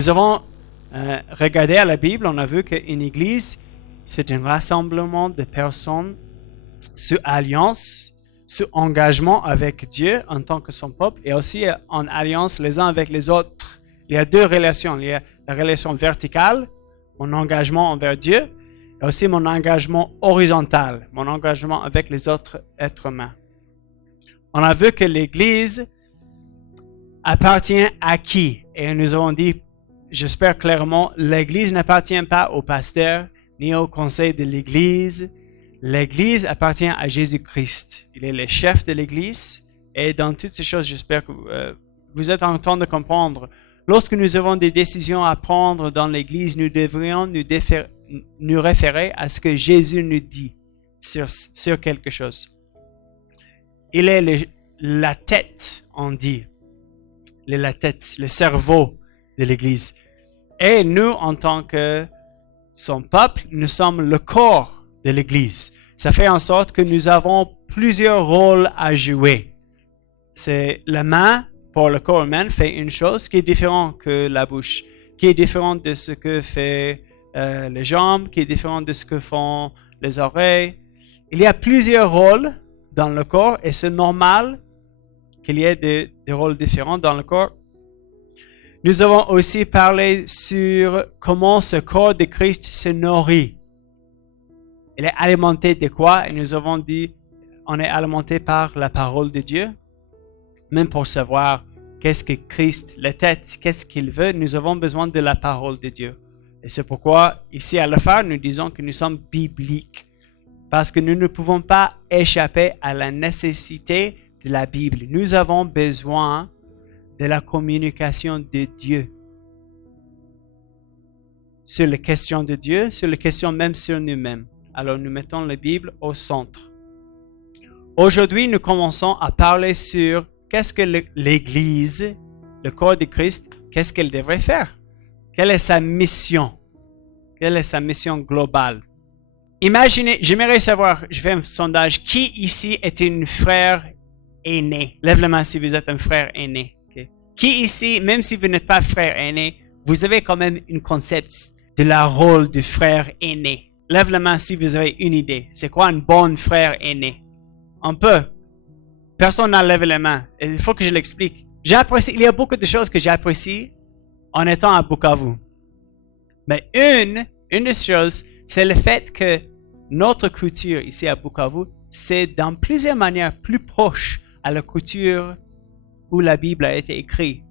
Nous avons regardé à la Bible, on a vu qu'une église, c'est un rassemblement de personnes sous alliance, sous engagement avec Dieu en tant que son peuple et aussi en alliance les uns avec les autres. Il y a deux relations. Il y a la relation verticale, mon engagement envers Dieu, et aussi mon engagement horizontal, mon engagement avec les autres êtres humains. On a vu que l'Église appartient à qui? Et nous avons dit, j'espère clairement, l'Église n'appartient pas au pasteur ni au conseil de l'Église. L'Église appartient à Jésus-Christ. Il est le chef de l'Église. Et dans toutes ces choses, j'espère que vous êtes en train de comprendre. Lorsque nous avons des décisions à prendre dans l'Église, nous devrions nous référer à ce que Jésus nous dit sur quelque chose. Il est la tête, on dit. Il est la tête, le cerveau de l'Église. Et nous, en tant que son peuple, nous sommes le corps de l'Église. Ça fait en sorte que nous avons plusieurs rôles à jouer. C'est la main, pour le corps humain, fait une chose qui est différente que la bouche, qui est différente de ce que fait les jambes, qui est différente de ce que font les oreilles. Il y a plusieurs rôles dans le corps et c'est normal qu'il y ait des rôles différents dans le corps. Nous avons aussi parlé sur comment ce corps de Christ se nourrit. Il est alimenté de quoi? Et nous avons dit, on est alimenté par la parole de Dieu. Même pour savoir qu'est-ce que Christ, la tête, qu'est-ce qu'il veut, nous avons besoin de la parole de Dieu. Et c'est pourquoi, ici à la fin, nous disons que nous sommes bibliques. Parce que nous ne pouvons pas échapper à la nécessité de la Bible. Nous avons besoin de la communication de Dieu. Sur les questions de Dieu, sur les questions même sur nous-mêmes. Alors nous mettons la Bible au centre. Aujourd'hui, nous commençons à parler sur qu'est-ce que l'Église, le corps de Christ, qu'est-ce qu'elle devrait faire? Quelle est sa mission? Quelle est sa mission globale? Imaginez, j'aimerais savoir, je fais un sondage, qui ici est un frère aîné? Lève la main si vous êtes un frère aîné. Okay. Qui ici, même si vous n'êtes pas frère aîné, vous avez quand même une concept de la rôle du frère aîné? Lève la main si vous avez une idée. C'est quoi un bon frère aîné? On peut. Personne n'a levé la main. Il faut que je l'explique. J'apprécie, il y a beaucoup de choses que j'apprécie en étant à Bukavu. Mais une des choses, c'est le fait que notre culture ici à Bukavu, c'est dans plusieurs manières plus proche à la culture où la Bible a été écrite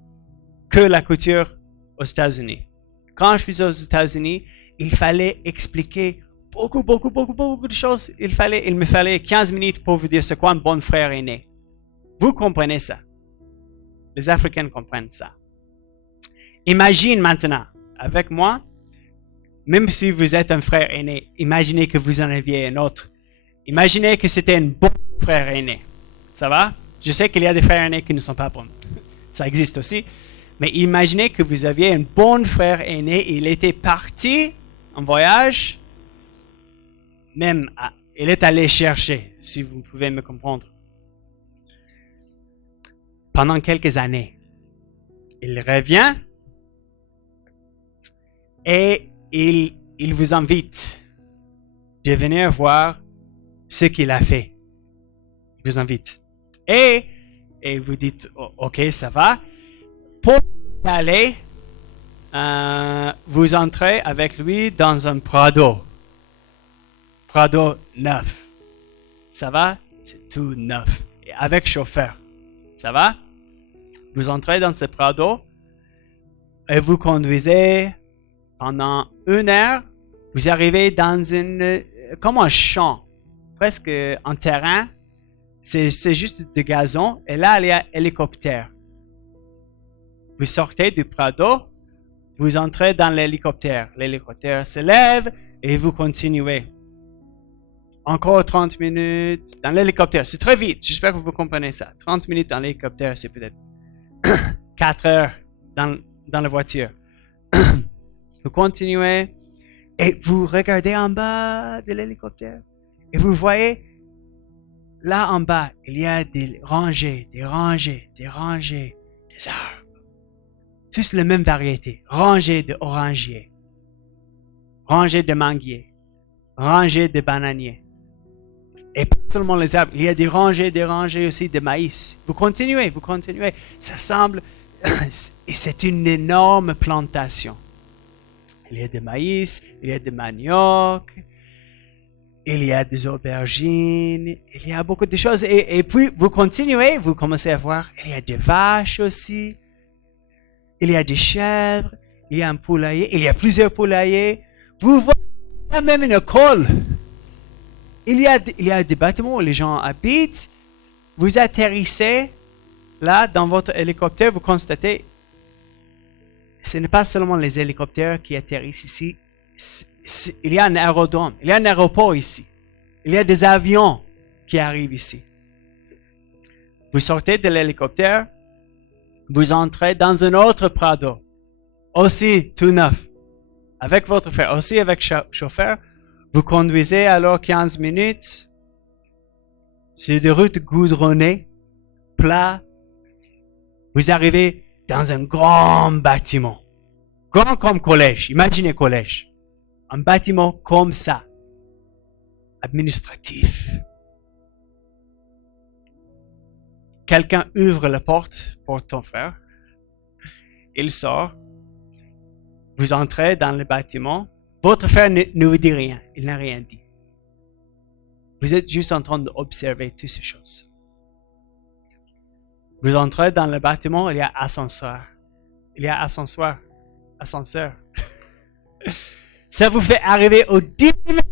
que la culture aux États-Unis. Quand je suis aux États-Unis, il fallait expliquer beaucoup de choses. Il me fallait 15 minutes pour vous dire c'est quoi un bon frère aîné. Vous comprenez ça. Les Africains comprennent ça. Imagine maintenant, avec moi, même si vous êtes un frère aîné, imaginez que vous en aviez un autre. Imaginez que c'était un bon frère aîné. Ça va? Je sais qu'il y a des frères aînés qui ne sont pas bons. Ça existe aussi. Mais imaginez que vous aviez un bon frère aîné et il était parti en voyage. Il est allé chercher, si vous pouvez me comprendre. Pendant quelques années. Il revient et il vous invite de venir voir ce qu'il a fait. Il vous invite. Et vous dites, oh, ok, ça va. Pour y aller, vous entrez avec lui dans un Prado. Prado neuf. Ça va? C'est tout neuf. Et avec chauffeur. Ça va? Vous entrez dans ce Prado et vous conduisez pendant 1 heure. Vous arrivez dans comme un champ, presque un terrain. C'est juste de gazon. Et là, il y a un hélicoptère. Vous sortez du Prado, vous entrez dans l'hélicoptère. L'hélicoptère se lève et vous continuez. Encore 30 minutes dans l'hélicoptère. C'est très vite. J'espère que vous comprenez ça. 30 minutes dans l'hélicoptère, c'est peut-être 4 heures dans la voiture. Vous continuez et vous regardez en bas de l'hélicoptère et vous voyez là en bas, il y a des rangées, des arbres. tous la même variété. Rangées d'orangiers, rangées de manguiers, rangées de bananiers. Et pas seulement les arbres, il y a des rangées aussi de maïs. Vous continuez. Ça semble, et c'est une énorme plantation. Il y a des maïs, il y a des manioc, il y a des aubergines, il y a beaucoup de choses. Et puis, vous continuez, vous commencez à voir, il y a des vaches aussi, il y a des chèvres, il y a un poulailler, il y a plusieurs poulaillers. Vous voyez, il y a même une école. Il y a des bâtiments où les gens habitent. Vous atterrissez là dans votre hélicoptère, vous constatez, ce n'est pas seulement les hélicoptères qui atterrissent ici. Il y a un aérodrome, il y a un aéroport ici. Il y a des avions qui arrivent ici. Vous sortez de l'hélicoptère, vous entrez dans un autre Prado, aussi tout neuf, avec votre frère, aussi avec chauffeur. Vous conduisez alors 15 minutes sur des routes goudronnées, plats. Vous arrivez dans un grand bâtiment, grand comme collège. Imaginez collège. Un bâtiment comme ça, administratif. Quelqu'un ouvre la porte pour ton frère. Il sort. Vous entrez dans le bâtiment. Votre frère ne vous dit rien. Il n'a rien dit. Vous êtes juste en train d'observer toutes ces choses. Vous entrez dans le bâtiment, il y a ascenseur. Il y a ascenseur. Ça vous fait arriver au 10 minutes.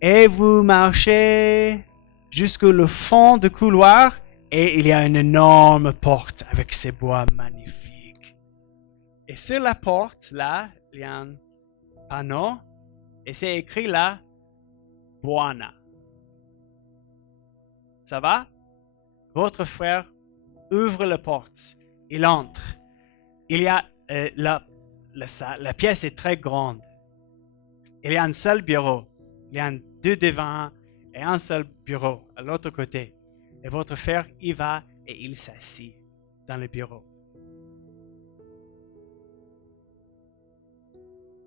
Et vous marchez jusqu'au fond du couloir et il y a une énorme porte avec ses bois magnifiques. Et sur la porte, là, il y a un panneau et c'est écrit là, Buona. Ça va? Votre frère ouvre la porte. Il entre. Il y a la pièce est très grande. Il y a un seul bureau. Il y a deux devants et un seul bureau à l'autre côté. Et votre frère y va et il s'assit dans le bureau.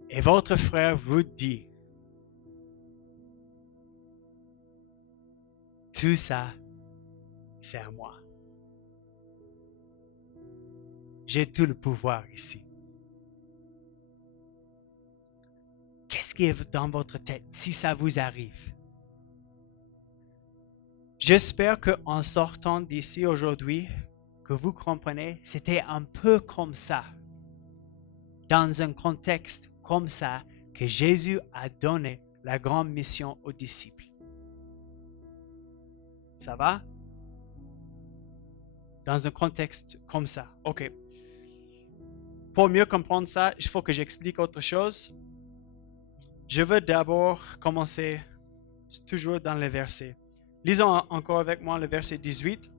Et votre frère vous dit, tout ça, c'est à moi. J'ai tout le pouvoir ici. Qu'est-ce qui est dans votre tête si ça vous arrive? J'espère qu'en sortant d'ici aujourd'hui, que vous comprenez, c'était un peu comme ça, dans un contexte comme ça, que Jésus a donné la grande mission aux disciples. Ça va? Dans un contexte comme ça. OK. Pour mieux comprendre ça, il faut que j'explique autre chose. Je veux d'abord commencer toujours dans le verset. Lisons encore avec moi le verset 18.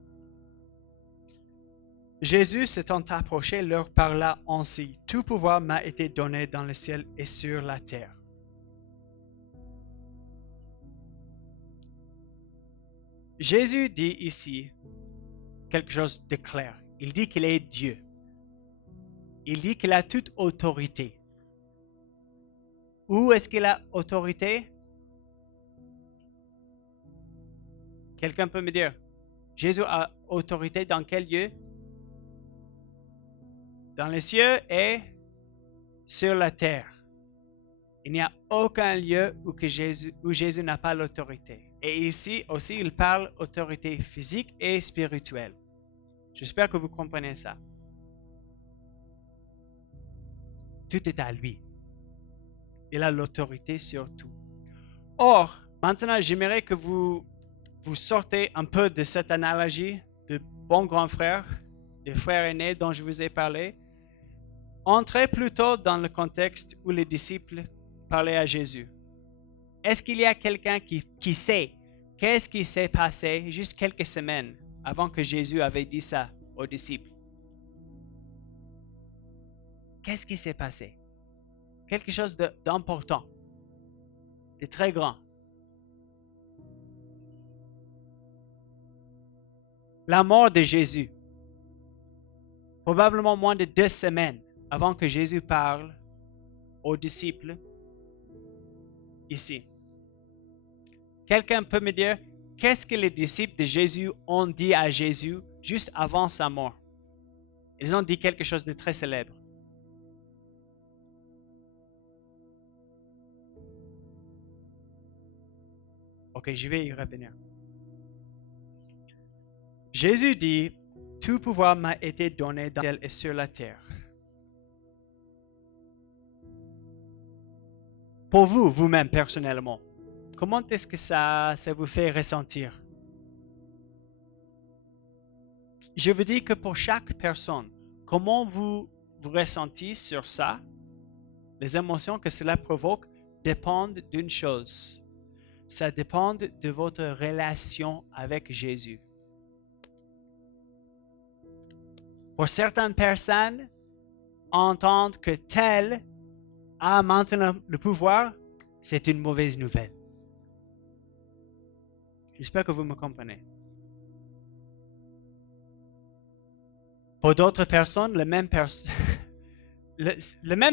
Jésus s'étant approché leur parla ainsi. Tout pouvoir m'a été donné dans le ciel et sur la terre. Jésus dit ici quelque chose de clair. Il dit qu'il est Dieu. Il dit qu'il a toute autorité. Où est-ce qu'il a autorité? Quelqu'un peut me dire, Jésus a autorité dans quel lieu? Dans les cieux et sur la terre. Il n'y a aucun lieu où Jésus n'a pas l'autorité. Et ici aussi, il parle autorité physique et spirituelle. J'espère que vous comprenez ça. Tout est à lui. Il a l'autorité sur tout. Or, maintenant, j'aimerais que vous sortez un peu de cette analogie de bon grand frère, des frères aînés dont je vous ai parlé. Entrez plutôt dans le contexte où les disciples parlaient à Jésus. Est-ce qu'il y a quelqu'un qui sait qu'est-ce qui s'est passé juste quelques semaines avant que Jésus avait dit ça aux disciples? Qu'est-ce qui s'est passé? Quelque chose d'important, de très grand. La mort de Jésus. probablement moins de 2 semaines avant que Jésus parle aux disciples ici. Quelqu'un peut me dire, qu'est-ce que les disciples de Jésus ont dit à Jésus juste avant sa mort? Ils ont dit quelque chose de très célèbre. Ok, je vais y revenir. Jésus dit, tout pouvoir m'a été donné dans le ciel et sur la terre. Pour vous, vous-même personnellement, comment est-ce que ça vous fait ressentir? Je vous dis que pour chaque personne, comment vous ressentez sur ça, les émotions que cela provoque dépendent d'une chose. Ça dépend de votre relation avec Jésus. Pour certaines personnes, entendre que tel a maintenant le pouvoir, c'est une mauvaise nouvelle. J'espère que vous me comprenez. Pour d'autres personnes, la même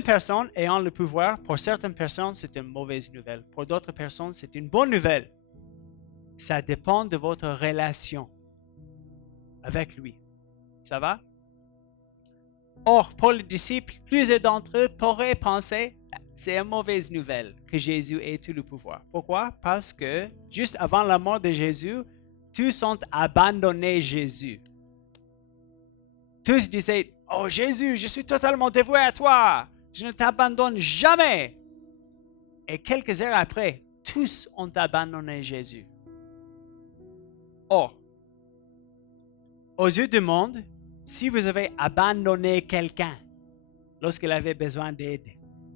personne ayant le pouvoir, pour certaines personnes, c'est une mauvaise nouvelle. Pour d'autres personnes, c'est une bonne nouvelle. Ça dépend de votre relation avec lui. Ça va? Or, pour les disciples, plusieurs d'entre eux pourraient penser c'est une mauvaise nouvelle que Jésus ait tout le pouvoir. Pourquoi? Parce que juste avant la mort de Jésus, tous ont abandonné Jésus. Tous disaient, oh Jésus, je suis totalement dévoué à toi. Je ne t'abandonne jamais. Et quelques heures après, tous ont abandonné Jésus. Or, aux yeux du monde, si vous avez abandonné quelqu'un lorsqu'il avait besoin d'aide,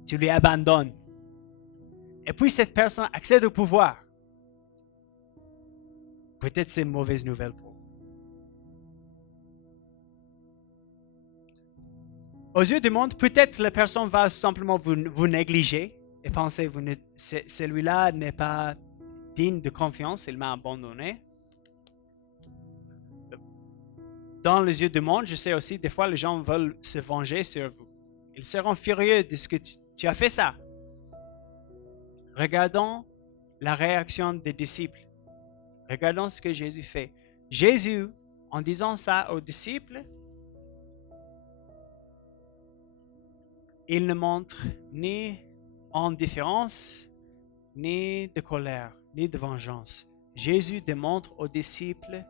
tu lui abandonnes. Et puis cette personne accède au pouvoir. Peut-être c'est une mauvaise nouvelle pour vous. Aux yeux du monde, peut-être la personne va simplement vous négliger et penser celui-là n'est pas digne de confiance, il m'a abandonné. Dans les yeux du monde, je sais aussi, des fois, les gens veulent se venger sur vous. Ils seront furieux de ce que tu as fait ça. Regardons la réaction des disciples. Regardons ce que Jésus fait. Jésus, en disant ça aux disciples, il ne montre ni indifférence, ni de colère, ni de vengeance. Jésus démontre aux disciples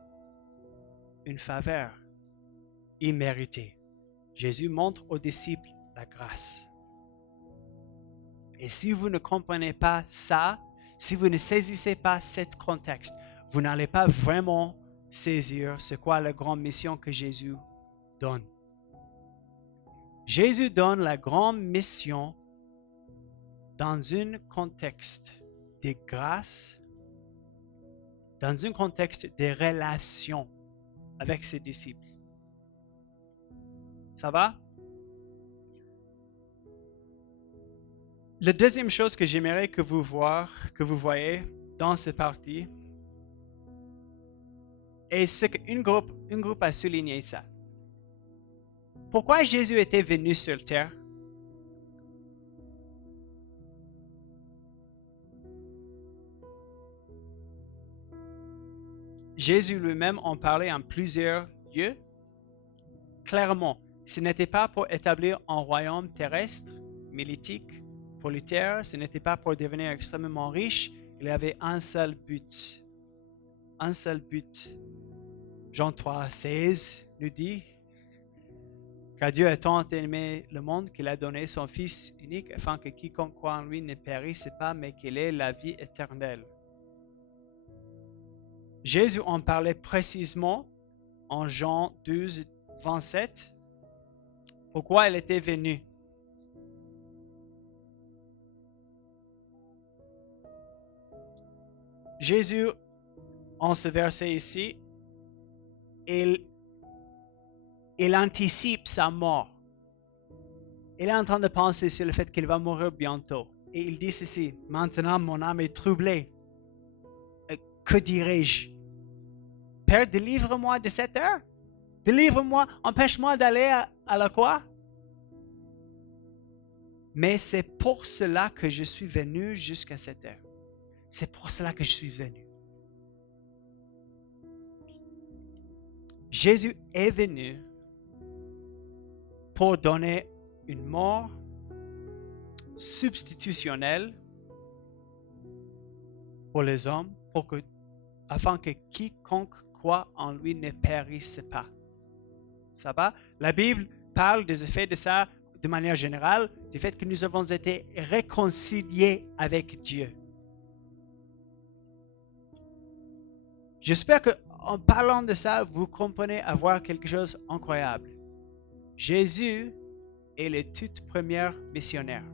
une faveur imméritée. Jésus montre aux disciples la grâce. Et si vous ne comprenez pas ça, si vous ne saisissez pas ce contexte, vous n'allez pas vraiment saisir c'est quoi la grande mission que Jésus donne. Jésus donne la grande mission dans un contexte de grâce, dans un contexte de relation avec ses disciples. Ça va? La deuxième chose que j'aimerais que vous voyez dans cette partie, et ce qu'un groupe a souligné ça. Pourquoi Jésus était venu sur terre? Jésus lui-même en parlait en plusieurs lieux. Clairement, ce n'était pas pour établir un royaume terrestre, militique, politaire, ce n'était pas pour devenir extrêmement riche. Il avait un seul but. Un seul but. Jean 3,16 nous dit, car Dieu a tant aimé le monde qu'il a donné son Fils unique afin que quiconque croit en lui ne périsse pas, mais qu'il ait la vie éternelle. Jésus en parlait précisément en Jean 12, 27. Pourquoi il était venu? Jésus, en ce verset ici, il anticipe sa mort. Il est en train de penser sur le fait qu'il va mourir bientôt. Et il dit ceci, maintenant mon âme est troublée. Que dirais-je? Père, délivre-moi de cette heure. Délivre-moi, empêche-moi d'aller à la croix. Mais c'est pour cela que je suis venu jusqu'à cette heure. C'est pour cela que je suis venu. Jésus est venu pour donner une mort substitutionnelle pour les hommes, afin que quiconque croit en lui ne périsse pas. Ça va? La Bible parle des effets de ça de manière générale, du fait que nous avons été réconciliés avec Dieu. J'espère qu'en parlant de ça, vous comprenez avoir quelque chose d'incroyable. Jésus est le tout premier missionnaire.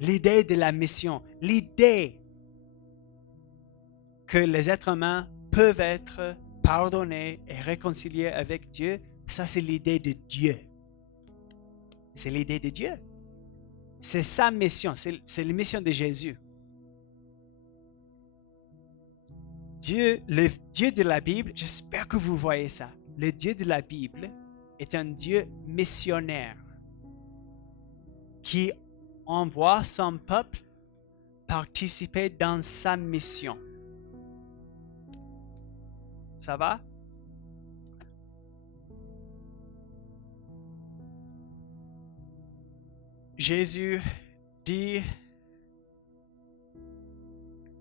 L'idée de la mission, l'idée que les êtres humains peuvent être pardonnés et réconciliés avec Dieu, ça c'est l'idée de Dieu. C'est l'idée de Dieu. C'est sa mission, c'est la mission de Jésus. Dieu, le Dieu de la Bible, j'espère que vous voyez ça. Le Dieu de la Bible est un Dieu missionnaire qui envoie son peuple participer dans sa mission. Ça va? Jésus dit,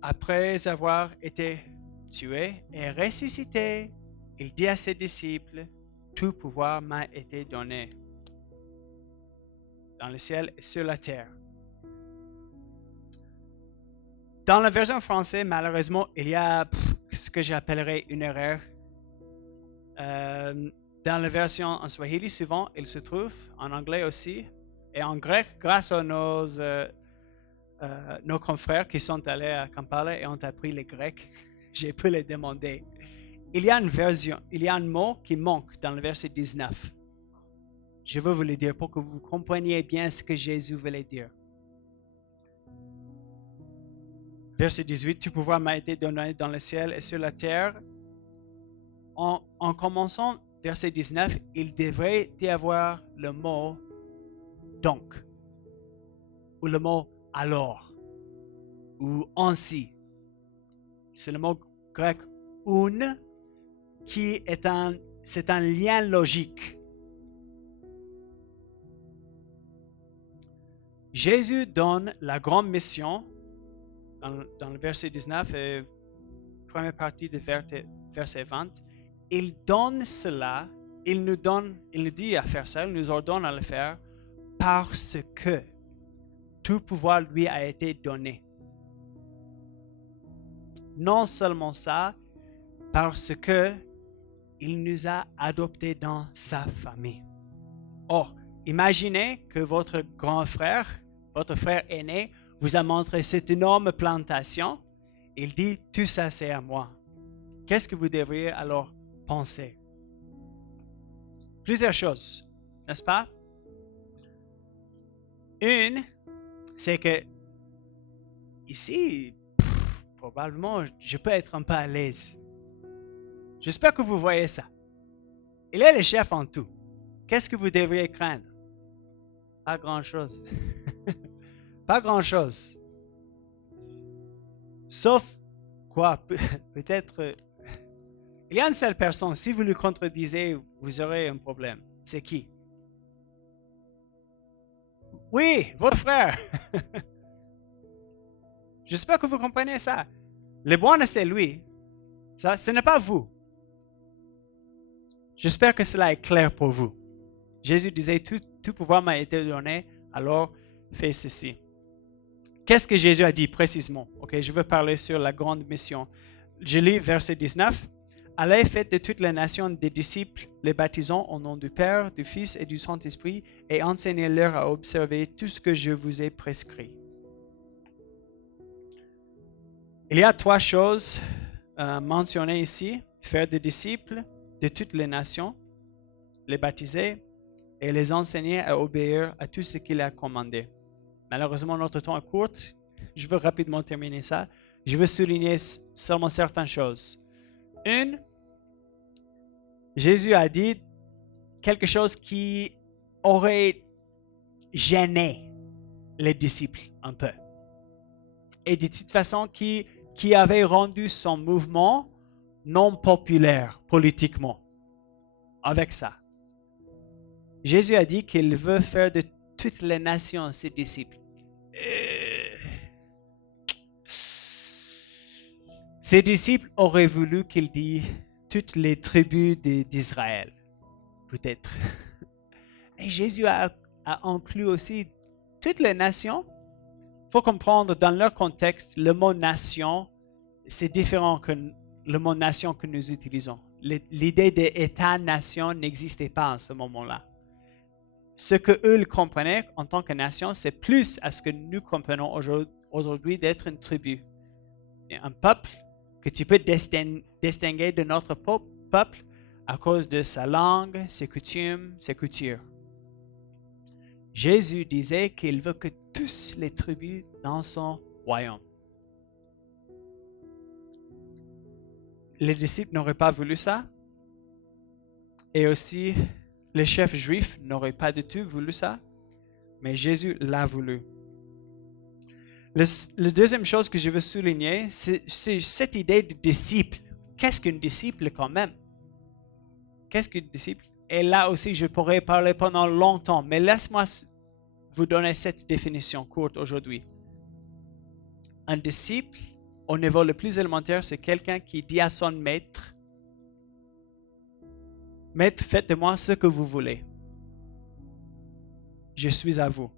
après avoir été tué et ressuscité, il dit à ses disciples, tout pouvoir m'a été donné dans le ciel et sur la terre. Dans la version française, malheureusement, il y a ce que j'appellerais une erreur. Dans la version en swahili, souvent, il se trouve, en anglais aussi, et en grec, grâce à nos confrères qui sont allés à Kampala et ont appris le grec, j'ai pu les demander. Il y a une version, il y a un mot qui manque dans le verset 19. Je veux vous le dire pour que vous compreniez bien ce que Jésus voulait dire. Verset 18, tout pouvoir m'a été donné dans le ciel et sur la terre. En commençant verset 19, il devrait y avoir le mot donc, ou le mot alors, ou ainsi. C'est le mot grec un, qui est c'est un lien logique. Jésus donne la grande mission dans le verset 19 et première partie de verset 20. Il donne cela, il nous dit à faire ça, il nous ordonne à le faire parce que tout pouvoir lui a été donné. Non seulement ça, parce que il nous a adoptés dans sa famille. Or, imaginez que votre grand frère, votre frère aîné, vous a montré cette énorme plantation. Il dit, tout ça c'est à moi. Qu'est-ce que vous devriez alors penser? Plusieurs choses, n'est-ce pas? Une, c'est que ici, probablement, je peux être un peu à l'aise. J'espère que vous voyez ça. Il est le chef en tout. Qu'est-ce que vous devriez craindre? Pas grand-chose. Pas grand-chose. Sauf quoi? Peut-être... il y a une seule personne, si vous le contredisez, vous aurez un problème. C'est qui? Oui, votre frère. J'espère que vous comprenez ça. Le bon, c'est lui. Ça, ce n'est pas vous. J'espère que cela est clair pour vous. Jésus disait, tout pouvoir m'a été donné, alors fais ceci. Qu'est-ce que Jésus a dit précisément? Ok, je veux parler sur la grande mission. Je lis verset 19. Allez, faites de toutes les nations des disciples, les baptisant au nom du Père, du Fils et du Saint-Esprit, et enseignez-leur à observer tout ce que je vous ai prescrit. Il y a trois choses mentionnées ici. Faire des disciples de toutes les nations, les baptiser et les enseigner à obéir à tout ce qu'il a commandé. Malheureusement, notre temps est court. Je veux rapidement terminer ça. Je veux souligner seulement certaines choses. Une, Jésus a dit quelque chose qui aurait gêné les disciples un peu. Et de toute façon, qui avait rendu son mouvement non populaire politiquement avec ça. Jésus a dit qu'il veut faire de toutes les nations ses disciples. Ses disciples auraient voulu qu'il dise toutes les tribus d'Israël, peut-être. Et Jésus a inclus aussi toutes les nations. Il faut comprendre, dans leur contexte, le mot nation, c'est différent que le mot nation que nous utilisons. L'idée d'État-nation n'existait pas en ce moment-là. Ce que eux comprenaient en tant que nation, c'est plus à ce que nous comprenons aujourd'hui d'être une tribu. Un peuple que tu peux distinguer de notre peuple à cause de sa langue, ses coutumes, ses cultures. Jésus disait qu'il veut que tous les tribus dans son royaume. Les disciples n'auraient pas voulu ça. Et aussi, les chefs juifs n'auraient pas du tout voulu ça. Mais Jésus l'a voulu. La deuxième chose que je veux souligner, c'est cette idée de disciple. Qu'est-ce qu'un disciple quand même? Qu'est-ce qu'un disciple? Et là aussi, je pourrais parler pendant longtemps, mais laisse-moi vous donner cette définition courte aujourd'hui. Un disciple, au niveau le plus élémentaire, c'est quelqu'un qui dit à son maître, « Maître, faites de moi ce que vous voulez. Je suis à vous. »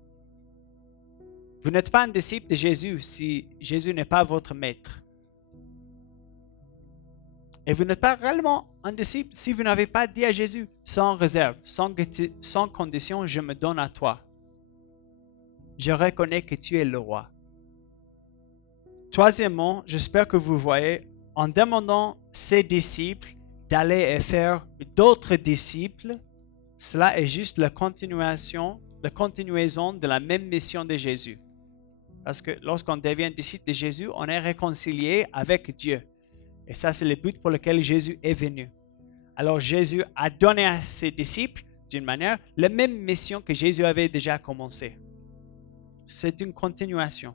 Vous n'êtes pas un disciple de Jésus si Jésus n'est pas votre maître. Et vous n'êtes pas réellement un disciple si vous n'avez pas dit à Jésus, sans réserve, sans condition, je me donne à toi. Je reconnais que tu es le roi. Troisièmement, j'espère que vous voyez, en demandant ses disciples d'aller et faire d'autres disciples, cela est juste la continuaison de la même mission de Jésus. Parce que lorsqu'on devient disciple de Jésus, on est réconcilié avec Dieu. Et ça, c'est le but pour lequel Jésus est venu. Alors Jésus a donné à ses disciples, d'une manière, la même mission que Jésus avait déjà commencé. C'est une continuation.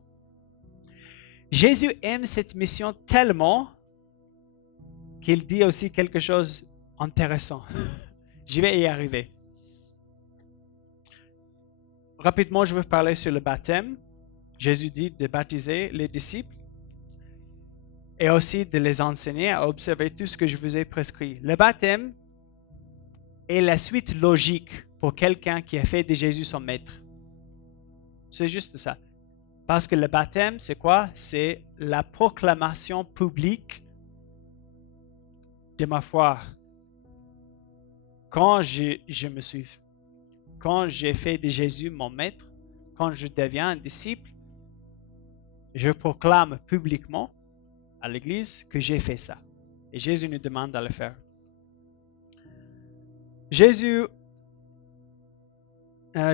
Jésus aime cette mission tellement qu'il dit aussi quelque chose d'intéressant. Je vais y arriver. Rapidement, je veux parler sur le baptême. Jésus dit de baptiser les disciples et aussi de les enseigner à observer tout ce que je vous ai prescrit. Le baptême est la suite logique pour quelqu'un qui a fait de Jésus son maître. C'est juste ça. Parce que le baptême, c'est quoi? C'est la proclamation publique de ma foi. Quand j'ai fait de Jésus mon maître, quand je deviens un disciple, je proclame publiquement à l'Église que j'ai fait ça. Et Jésus nous demande de le faire. Jésus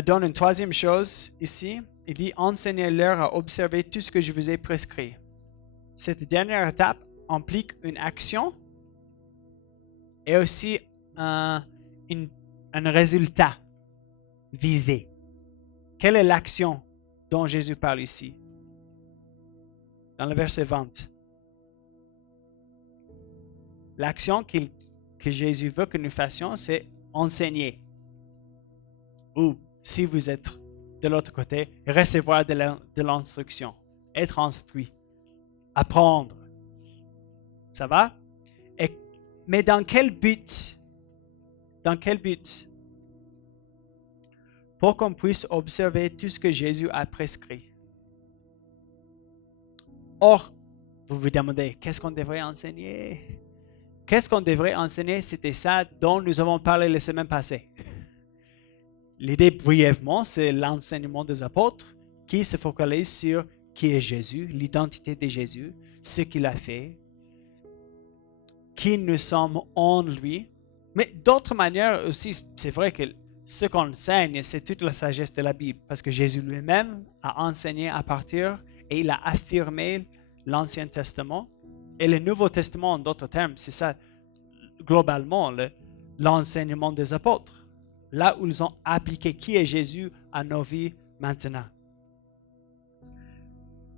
donne une troisième chose ici. Il dit, enseignez-leur à observer tout ce que je vous ai prescrit. Cette dernière étape implique une action et aussi un résultat visé. Quelle est l'action dont Jésus parle ici? Dans le verset 20. L'action que Jésus veut que nous fassions, c'est enseigner. Ou, si vous êtes de l'autre côté, recevoir de l'instruction, être instruit, apprendre. Ça va? Mais dans quel but? Dans quel but? Pour qu'on puisse observer tout ce que Jésus a prescrit. Or, vous vous demandez, qu'est-ce qu'on devrait enseigner? Qu'est-ce qu'on devrait enseigner? C'était ça dont nous avons parlé la semaine passée. L'idée brièvement, c'est l'enseignement des apôtres qui se focalise sur qui est Jésus, l'identité de Jésus, ce qu'il a fait, qui nous sommes en lui. Mais d'autres manières aussi, c'est vrai que ce qu'on enseigne, c'est toute la sagesse de la Bible, parce que Jésus lui-même a enseigné à partir et il a affirmé l'Ancien Testament et le Nouveau Testament en d'autres termes. C'est ça, globalement, l'enseignement des apôtres, là où ils ont appliqué qui est Jésus à nos vies maintenant.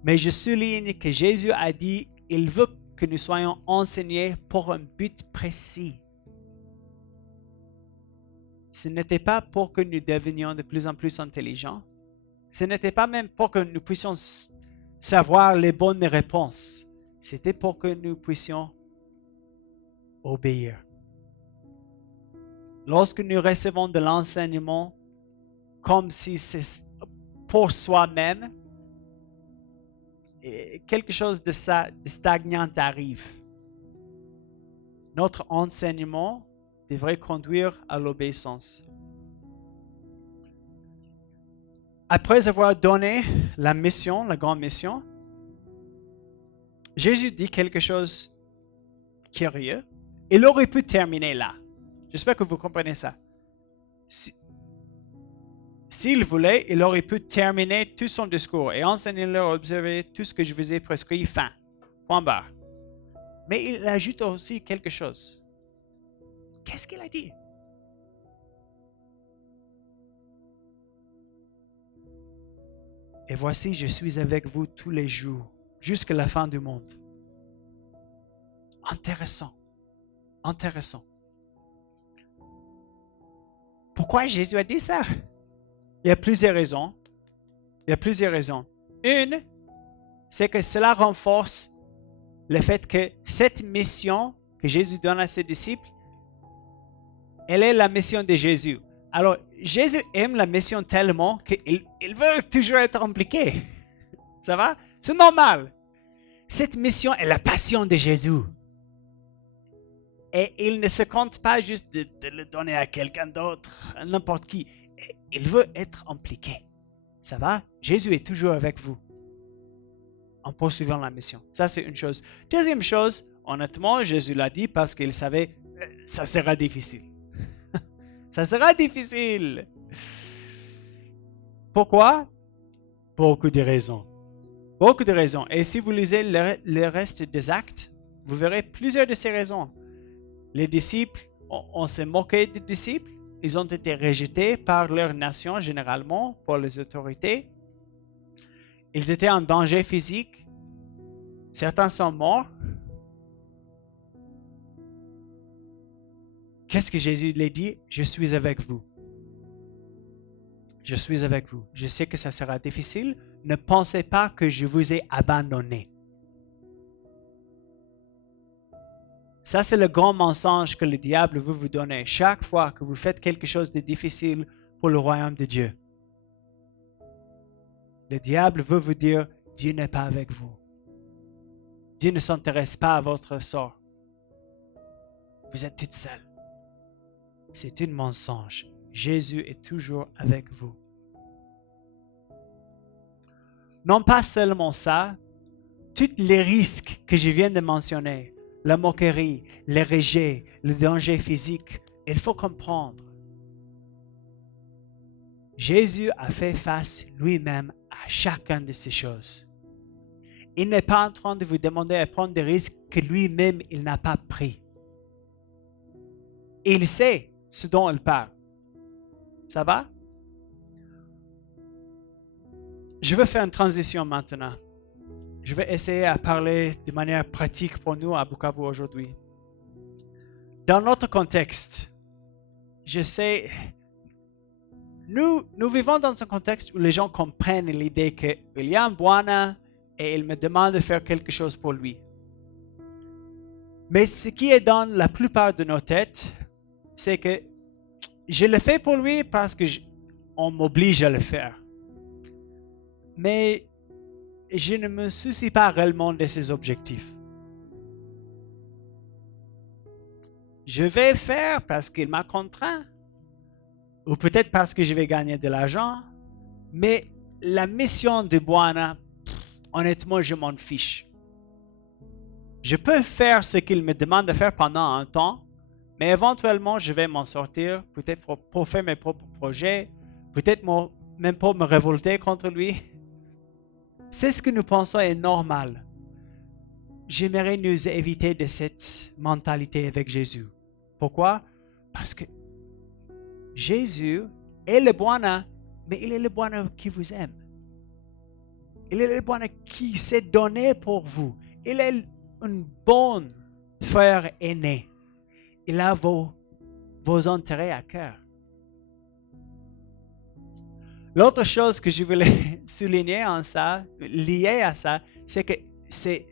Mais je souligne que Jésus a dit, il veut que nous soyons enseignés pour un but précis. Ce n'était pas pour que nous devenions de plus en plus intelligents. Ce n'était pas même pour que nous puissions savoir les bonnes réponses. C'était pour que nous puissions obéir. Lorsque nous recevons de l'enseignement comme si c'est pour soi-même, quelque chose de stagnant arrive. Notre enseignement devrait conduire à l'obéissance. Après avoir donné la mission, la grande mission, Jésus dit quelque chose de curieux. Il aurait pu terminer là. J'espère que vous comprenez ça. S'il voulait, il aurait pu terminer tout son discours et enseigner-leur à observer tout ce que je vous ai prescrit, fin, point barre. Mais il ajoute aussi quelque chose. Qu'est-ce qu'il a dit? Et voici, je suis avec vous tous les jours, jusqu'à la fin du monde. Intéressant. Intéressant. Pourquoi Jésus a dit ça? Il y a plusieurs raisons. Une, c'est que cela renforce le fait que cette mission que Jésus donne à ses disciples, elle est la mission de Jésus. Alors, Jésus aime la mission tellement qu'il veut toujours être impliqué. Ça va? C'est normal. Cette mission est la passion de Jésus. Et il ne se compte pas juste de le donner à quelqu'un d'autre, à n'importe qui. Il veut être impliqué. Ça va? Jésus est toujours avec vous en poursuivant la mission. Ça, c'est une chose. Deuxième chose, honnêtement, Jésus l'a dit parce qu'il savait ça sera difficile. Ça sera difficile. Pourquoi? Beaucoup de raisons. Beaucoup de raisons. Et si vous lisez le reste des actes, vous verrez plusieurs de ces raisons. Les disciples, on s'est moqué des disciples. Ils ont été rejetés par leur nation, généralement, par les autorités. Ils étaient en danger physique. Certains sont morts. Qu'est-ce que Jésus leur dit? Je suis avec vous. Je suis avec vous. Je sais que ça sera difficile. Ne pensez pas que je vous ai abandonné. Ça, c'est le grand mensonge que le diable veut vous donner chaque fois que vous faites quelque chose de difficile pour le royaume de Dieu. Le diable veut vous dire, Dieu n'est pas avec vous. Dieu ne s'intéresse pas à votre sort. Vous êtes toute seule. C'est un mensonge. Jésus est toujours avec vous. Non pas seulement ça, tous les risques que je viens de mentionner, la moquerie, le rejet, le danger physique, il faut comprendre. Jésus a fait face lui-même à chacune de ces choses. Il n'est pas en train de vous demander à prendre des risques que lui-même il n'a pas pris. Il sait ce dont il parle. Ça va? Je vais faire une transition maintenant. Je vais essayer à parler de manière pratique pour nous à Bukavu aujourd'hui. Dans notre contexte, je sais, nous vivons dans un contexte où les gens comprennent l'idée qu'il y a un Bwana et il me demande de faire quelque chose pour lui. Mais ce qui est dans la plupart de nos têtes, c'est que je le fais pour lui parce qu'on m'oblige à le faire. Mais je ne me soucie pas réellement de ses objectifs. Je vais faire parce qu'il m'a contraint, ou peut-être parce que je vais gagner de l'argent, mais la mission de Bwana, honnêtement, je m'en fiche. Je peux faire ce qu'il me demande de faire pendant un temps, mais éventuellement, je vais m'en sortir, peut-être pour faire mes propres projets, peut-être même pour me révolter contre lui. C'est ce que nous pensons est normal. J'aimerais nous éviter de cette mentalité avec Jésus. Pourquoi? Parce que Jésus est le Bwana, mais il est le Bwana qui vous aime. Il est le Bwana qui s'est donné pour vous. Il est un bon frère aîné. Il a vos intérêts à cœur. L'autre chose que je voulais souligner en ça, lié à ça, c'est que c'est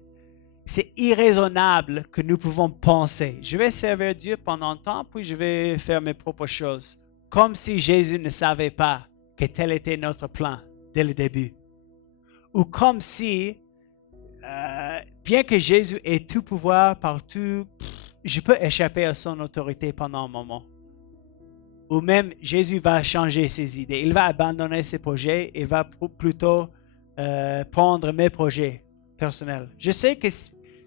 irraisonnable que nous pouvons penser. Je vais servir Dieu pendant un temps, puis je vais faire mes propres choses. Comme si Jésus ne savait pas que tel était notre plan dès le début. Ou comme si, bien que Jésus ait tout pouvoir partout, je peux échapper à son autorité pendant un moment. Ou même Jésus va changer ses idées. Il va abandonner ses projets et va plutôt prendre mes projets personnels. Je sais que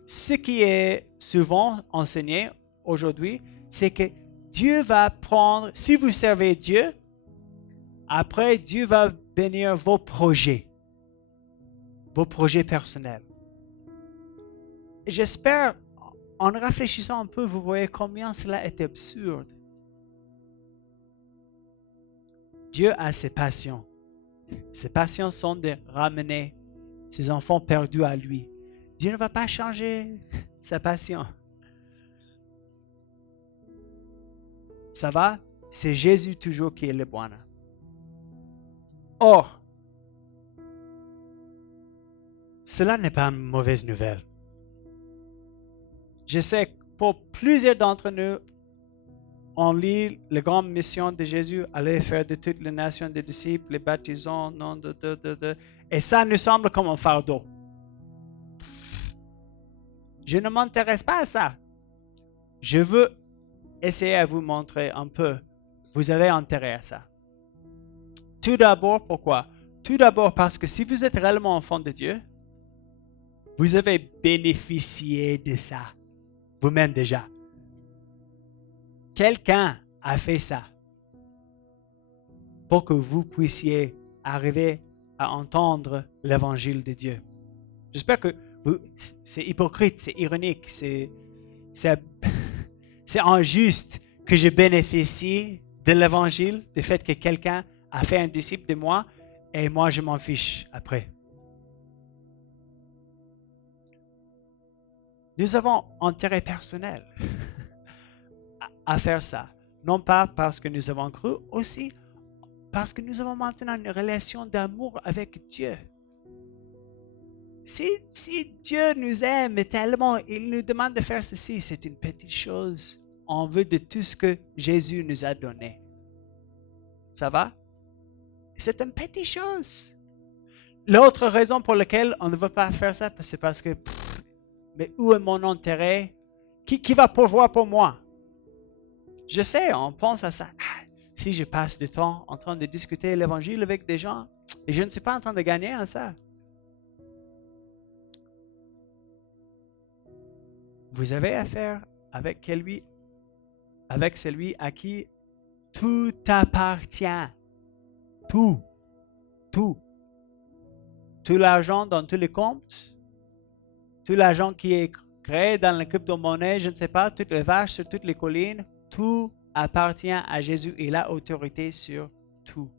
ce qui est souvent enseigné aujourd'hui, c'est que Dieu va prendre, si vous servez Dieu, après Dieu va bénir vos projets personnels. Et j'espère, en réfléchissant un peu, vous voyez combien cela est absurde. Dieu a ses passions. Ses passions sont de ramener ses enfants perdus à lui. Dieu ne va pas changer sa passion. Ça va? C'est Jésus toujours qui est le Bwana. Or, cela n'est pas une mauvaise nouvelle. Je sais que pour plusieurs d'entre nous, on lit la grande mission de Jésus, aller faire de toutes les nations des disciples, les baptisons, et ça nous semble comme un fardeau. Je ne m'intéresse pas à ça. Je veux essayer à vous montrer un peu. Vous avez intérêt à ça. Tout d'abord, pourquoi? Tout d'abord parce que si vous êtes réellement enfant de Dieu, vous avez bénéficié de ça. Vous-même déjà. Quelqu'un a fait ça pour que vous puissiez arriver à entendre l'évangile de Dieu. J'espère que c'est hypocrite, c'est ironique, c'est injuste que je bénéficie de l'évangile, du fait que quelqu'un a fait un disciple de moi et moi je m'en fiche après. Nous avons intérêt personnel à faire ça. Non pas parce que nous avons cru, aussi parce que nous avons maintenant une relation d'amour avec Dieu. Si Dieu nous aime tellement, il nous demande de faire ceci, c'est une petite chose en vue de tout ce que Jésus nous a donné. Ça va? C'est une petite chose. L'autre raison pour laquelle on ne veut pas faire ça, c'est parce que, mais où est mon intérêt? Qui va pourvoir pour moi? Je sais, on pense à ça. Si je passe du temps en train de discuter l'évangile avec des gens, et je ne suis pas en train de gagner à ça. Vous avez affaire avec celui à qui tout appartient. Tout. Tout. Tout l'argent dans tous les comptes, tout l'argent qui est créé dans les crypto-monnaies, je ne sais pas, toutes les vaches sur toutes les collines, tout appartient à Jésus. Il a autorité sur tout.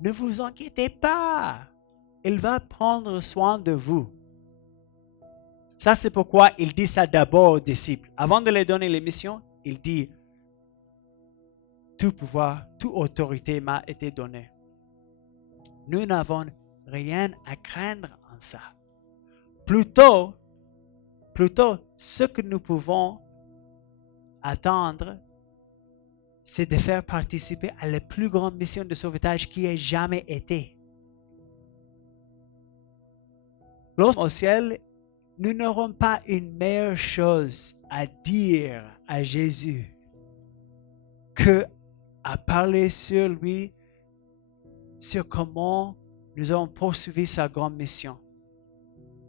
Ne vous inquiétez pas. Il va prendre soin de vous. Ça, c'est pourquoi il dit ça d'abord aux disciples. Avant de leur donner les missions, il dit, tout pouvoir, toute autorité m'a été donnée. Nous n'avons rien à craindre en ça. Plutôt, ce que nous pouvons attendre, c'est de faire participer à la plus grande mission de sauvetage qui ait jamais été. Lorsqu'au ciel, nous n'aurons pas une meilleure chose à dire à Jésus que à parler sur lui, sur comment nous avons poursuivi sa grande mission.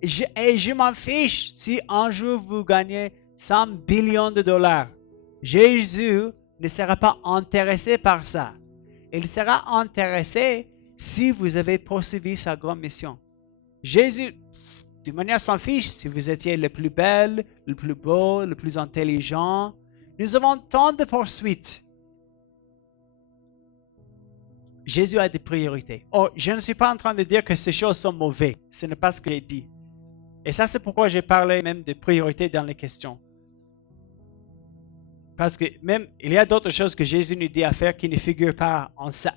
Et je m'en fiche si un jour vous gagnez 100 billions de dollars. Jésus ne sera pas intéressé par ça. Il sera intéressé si vous avez poursuivi sa grande mission. Jésus, de manière s'en fiche, si vous étiez le plus bel, le plus beau, le plus intelligent, Nous avons tant de poursuites. Jésus a des priorités. Oh, je ne suis pas en train de dire que ces choses sont mauvaises. Ce n'est pas ce que j'ai dit. Et ça, c'est pourquoi j'ai parlé même de priorités dans les questions. Parce que même, il y a d'autres choses que Jésus nous dit à faire qui ne figurent pas en ça,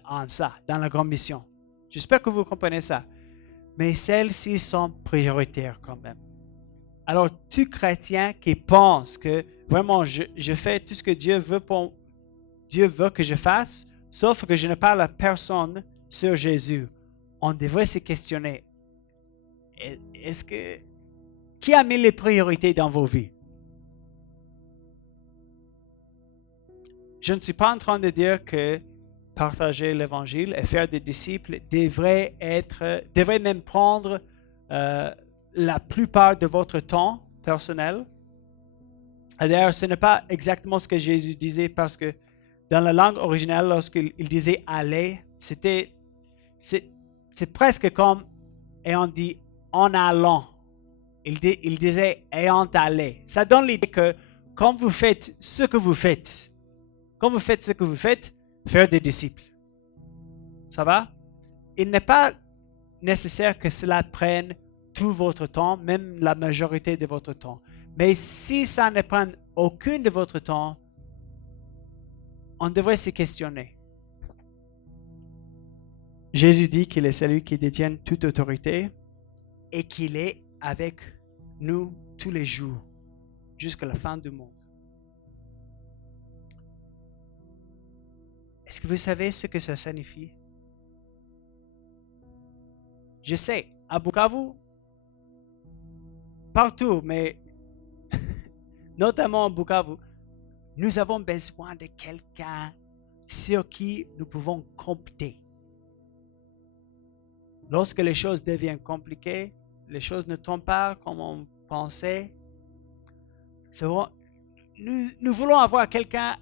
dans la grande mission. J'espère que vous comprenez ça. Mais celles-ci sont prioritaires quand même. Alors, tout chrétien qui pense que vraiment je fais tout ce que Dieu veut que je fasse, sauf que je ne parle à personne sur Jésus, on devrait se questionner. Qui a mis les priorités dans vos vies? Je ne suis pas en train de dire que partager l'évangile et faire des disciples devrait même prendre la plupart de votre temps personnel. D'ailleurs, ce n'est pas exactement ce que Jésus disait parce que dans la langue originale, lorsqu'il disait aller, c'est presque comme ayant dit en allant. Il disait ayant allé. Ça donne l'idée que quand vous faites ce que vous faites, faire des disciples. Ça va? Il n'est pas nécessaire que cela prenne tout votre temps, même la majorité de votre temps. Mais si ça ne prend aucun de votre temps, on devrait se questionner. Jésus dit qu'il est celui qui détient toute autorité et qu'il est avec nous tous les jours, jusqu'à la fin du monde. Est-ce que vous savez ce que ça signifie? Je sais, à Bukavu, partout, mais notamment à Bukavu, nous avons besoin de quelqu'un sur qui nous pouvons compter. Lorsque les choses deviennent compliquées, les choses ne tombent pas comme on pensait, nous voulons avoir quelqu'un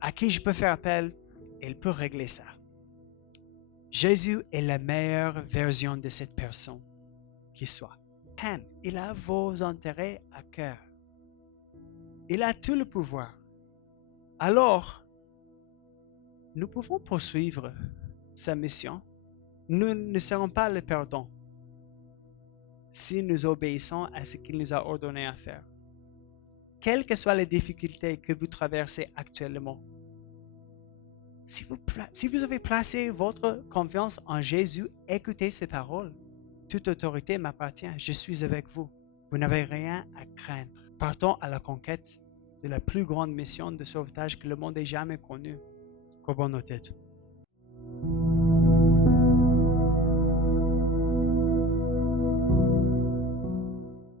à qui je peux faire appel et il peut régler ça. Jésus est la meilleure version de cette personne qui soit. Il a vos intérêts à cœur. Il a tout le pouvoir. Alors, nous pouvons poursuivre sa mission. Nous ne serons pas les perdants si nous obéissons à ce qu'il nous a ordonné à faire. Quelles que soient les difficultés que vous traversez actuellement, si vous avez placé votre confiance en Jésus, écoutez ses paroles. Toute autorité m'appartient. Je suis avec vous. Vous n'avez rien à craindre. Partons à la conquête de la plus grande mission de sauvetage que le monde ait jamais connue. Courbons nos têtes.